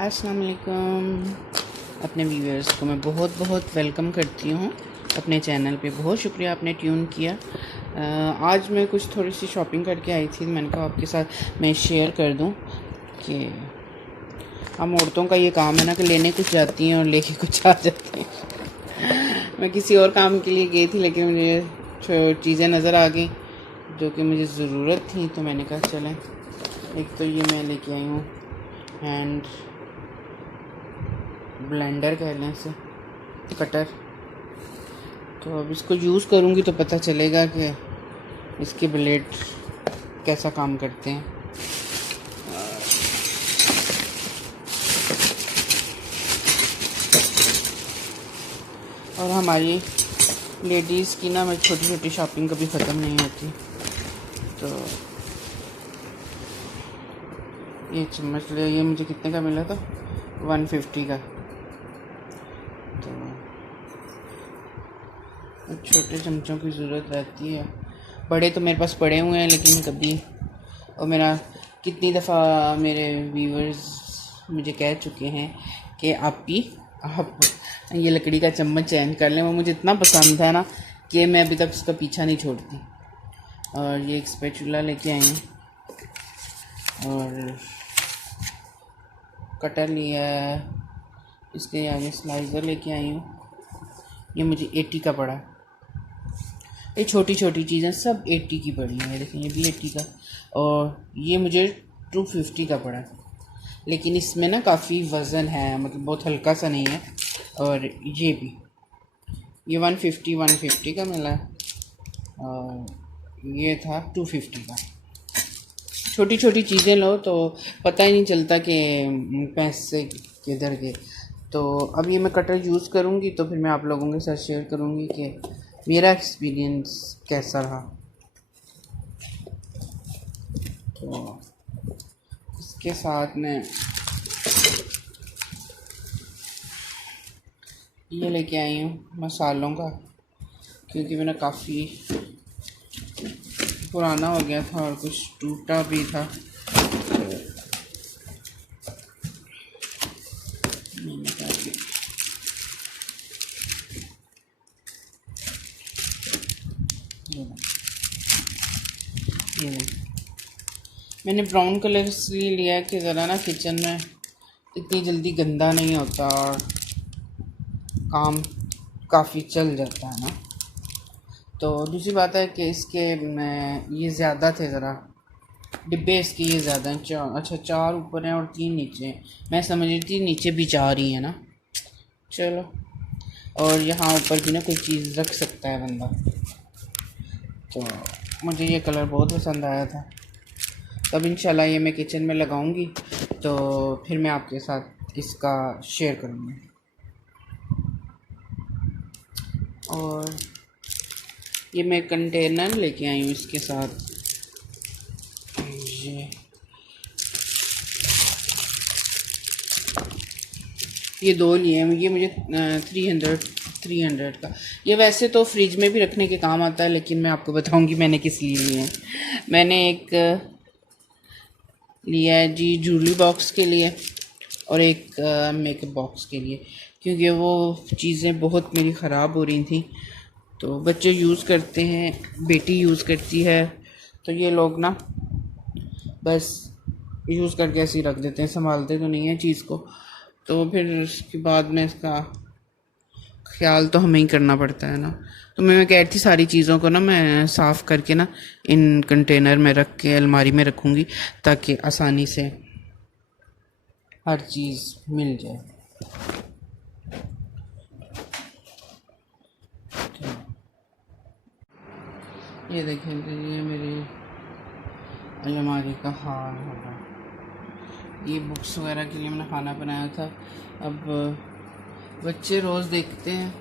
अस्सलाम वालेकुम। अपने व्यूअर्स को मैं बहुत बहुत वेलकम करती हूँ अपने चैनल पे। बहुत शुक्रिया आपने ट्यून किया। आज मैं कुछ थोड़ी सी शॉपिंग करके आई थी। मैंने कहा आपके साथ मैं शेयर कर दूँ कि हम औरतों का ये काम है ना कि लेने कुछ जाती हैं और लेके कुछ आ जाती हैं। मैं किसी और काम के लिए गई थी लेकिन मुझे चीज़ें नज़र आ गई जो कि मुझे ज़रूरत थी, तो मैंने कहा चलें। एक तो ये मैं लेके आई हूँ हैंड ब्लेंडर कह लें इसे, कटर। तो अब इसको यूज़ करूँगी तो पता चलेगा कि इसके ब्लेड कैसा काम करते हैं। और हमारी लेडीज़ की ना छोटी छोटी शॉपिंग कभी ख़त्म नहीं होती। तो ये चम्मच ले, ये मुझे कितने का मिला था? 150 का। तो छोटे चमचों की ज़रूरत रहती है। बड़े तो मेरे पास पड़े हुए हैं लेकिन कभी, और मेरा कितनी दफ़ा मेरे व्यूअर्स मुझे कह चुके हैं कि आप ये लकड़ी का चम्मच चेंज कर लें। वो मुझे इतना पसंद है ना कि मैं अभी तक उसका पीछा नहीं छोड़ती। और ये एक स्पैचुला लेके आई हूँ और कटर लिया है। इसके आगे स्लाइसर लेके आई हूँ। ये मुझे 80 का पड़ा। ये छोटी छोटी चीज़ें सब 80 की पड़ी हैं। देखिए ये भी 80 का, और ये मुझे 250 का पड़ा। लेकिन इसमें ना काफ़ी वज़न है, मतलब बहुत हल्का सा नहीं है। और ये भी, ये 150 का मिला और ये था 250 का। छोटी छोटी चीज़ें लो तो पता ही नहीं चलता कि पैसे किधर गए। तो अब ये मैं कटर यूज़ करूँगी तो फिर मैं आप लोगों के साथ शेयर करूँगी कि मेरा एक्सपीरियंस कैसा रहा। तो इसके साथ में ये लेके आई हूँ मसालों का, क्योंकि मेरा काफ़ी पुराना हो गया था और कुछ टूटा भी था। मैंने कहा कि ये मैंने ब्राउन कलर इसलिए लिया कि ज़रा ना किचन में इतनी जल्दी गंदा नहीं होता और काम काफ़ी चल जाता है ना। तो दूसरी बात है कि इसके ये ज़्यादा थे, ज़रा डिब्बे इसके ये ज़्यादा हैं। अच्छा 4 ऊपर हैं और 3 नीचे हैं। मैं समझ रही थी नीचे भी 4 ही है ना। चलो, और यहाँ ऊपर की ना कोई चीज़ रख सकता है बंदा। तो मुझे ये कलर बहुत पसंद आया था। तब इंशाल्लाह ये मैं किचन में लगाऊंगी तो फिर मैं आपके साथ इसका शेयर करूँगी। और ये मैं कंटेनर लेके आई हूँ इसके साथ। ये 2 लिए हैं। ये मुझे 300 का। ये वैसे तो फ्रिज में भी रखने के काम आता है, लेकिन मैं आपको बताऊंगी मैंने किस लिए हैं। मैंने एक लिया है जी जूलरी बॉक्स के लिए और एक मेकअप बॉक्स के लिए, क्योंकि वो चीज़ें बहुत मेरी ख़राब हो रही थी। तो बच्चे यूज़ करते हैं, बेटी यूज़ करती है, तो ये लोग ना बस यूज़ करके ऐसे ही रख देते हैं, संभालते तो नहीं है चीज़ को। तो फिर उसके बाद में इसका ख्याल तो हमें ही करना पड़ता है ना। तो मैं कह रही थी सारी चीज़ों को ना मैं साफ़ करके ना इन कंटेनर में रख के अलमारी में रखूँगी ताकि आसानी से हर चीज़ मिल जाए। ये देखें, ये मेरी अलमारी का हाल होगा। ये बुक्स वगैरह के लिए मैंने खाना बनाया था। अब बच्चे रोज़ देखते हैं।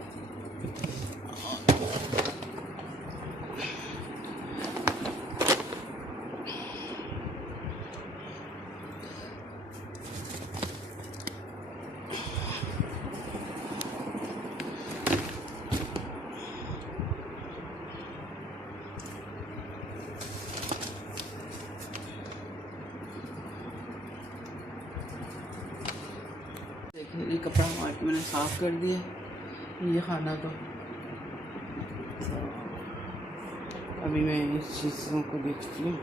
ये कपड़ा मार के मैंने साफ़ कर दिया। ये खाना तो अभी मैं इस चीज़ों को देखती हूँ।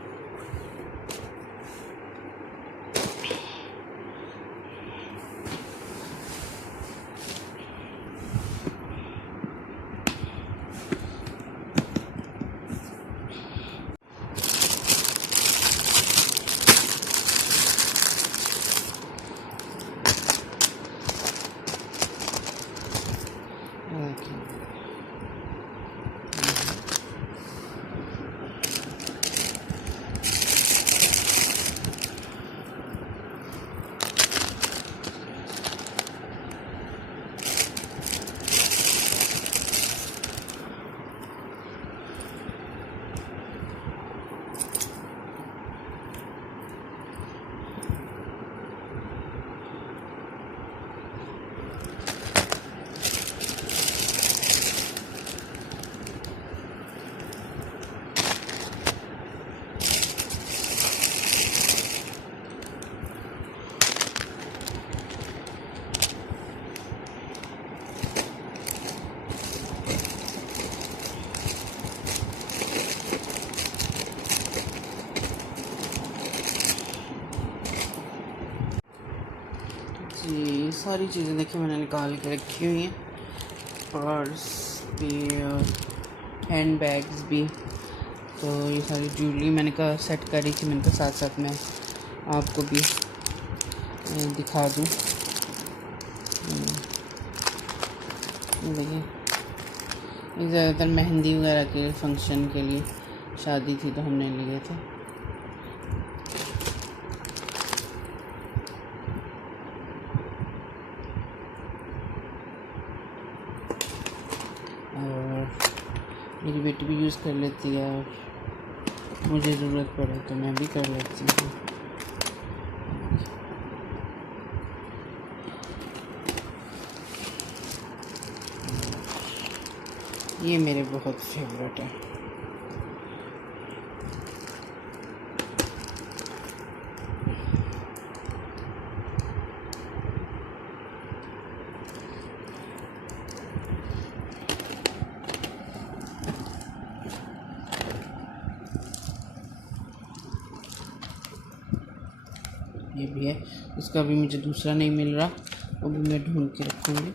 ये सारी चीज़ें देखिए मैंने निकाल के रखी हुई हैं, पर्स भी और हैंड बैग्स भी। तो ये सारी ज्वेलरी मैंने कहा सेट करी थी, मैंने कहा साथ साथ मैं आपको भी दिखा दूँ। देखिए ये ज़्यादातर मेहंदी वगैरह के फंक्शन के लिए, शादी थी तो हमने लिए थे। और मेरी बेटी भी यूज़ कर लेती है और मुझे ज़रूरत पड़े तो मैं भी कर लेती हूँ। ये मेरे बहुत फेवरेट है। ये भी है, इसका भी मुझे दूसरा नहीं मिल रहा, वो भी मैं ढूंढ के रखूँगी।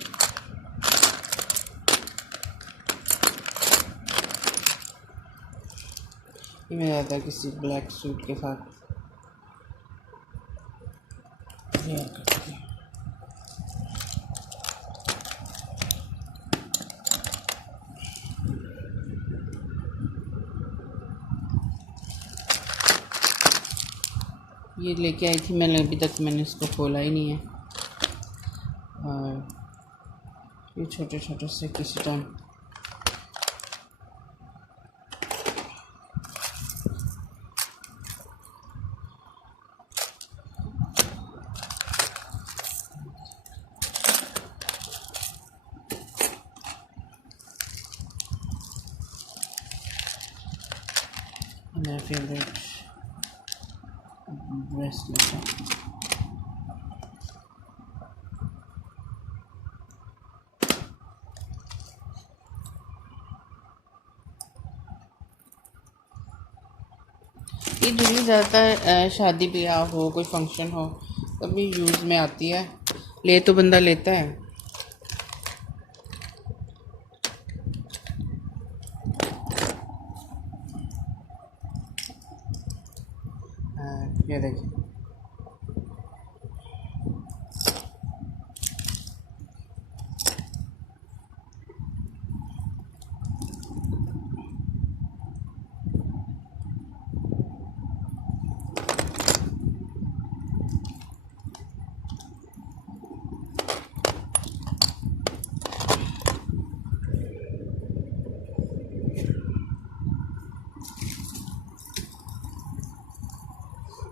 ये मैं ज़्यादा किसी ब्लैक सूट के साथ वेयर करती हूँ। ये लेके आई थी मैंने, अभी तक मैंने इसको खोला ही नहीं है। और ये छोटे छोटे से किसी टाइम मेरा फेवरेट ब्रेसलेट है। ये ज्वेलरी ज़्यादातर शादी ब्याह हो, कोई फंक्शन हो तभी यूज़ में आती है। ले तो बंदा लेता है। ये देखिए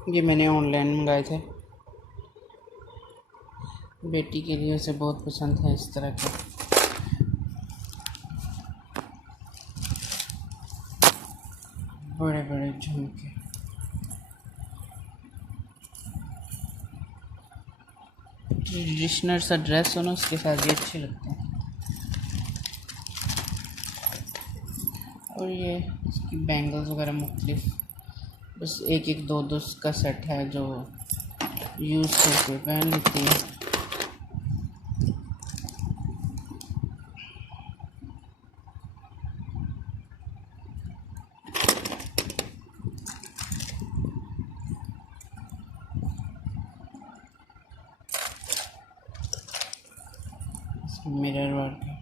ये मैंने ऑनलाइन मंगाए थे, बेटी के लिए उसे बहुत पसंद है इस तरह के। बड़े बड़े झुमके, ट्रेडिशनल सा ड्रेस हो ना, उसके साथ ये अच्छे लगते हैं। और ये इसकी बैंगल्स वगैरह मुख्तलिफ, बस एक एक दो दो का सेट है जो यूज़ करके पहन लेती है। मिरर वर्क है।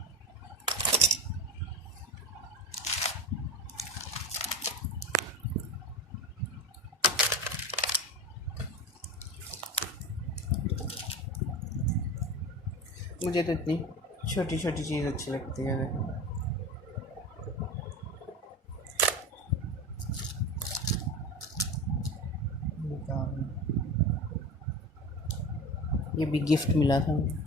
मुझे तो इतनी छोटी छोटी चीज़ अच्छी लगती है। ये भी गिफ्ट मिला था मुझे।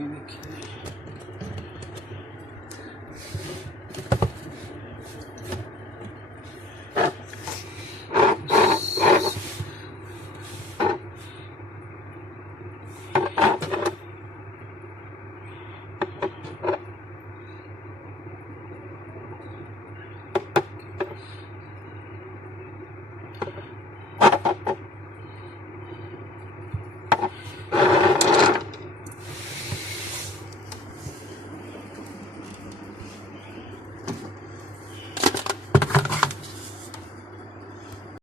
ये देखिए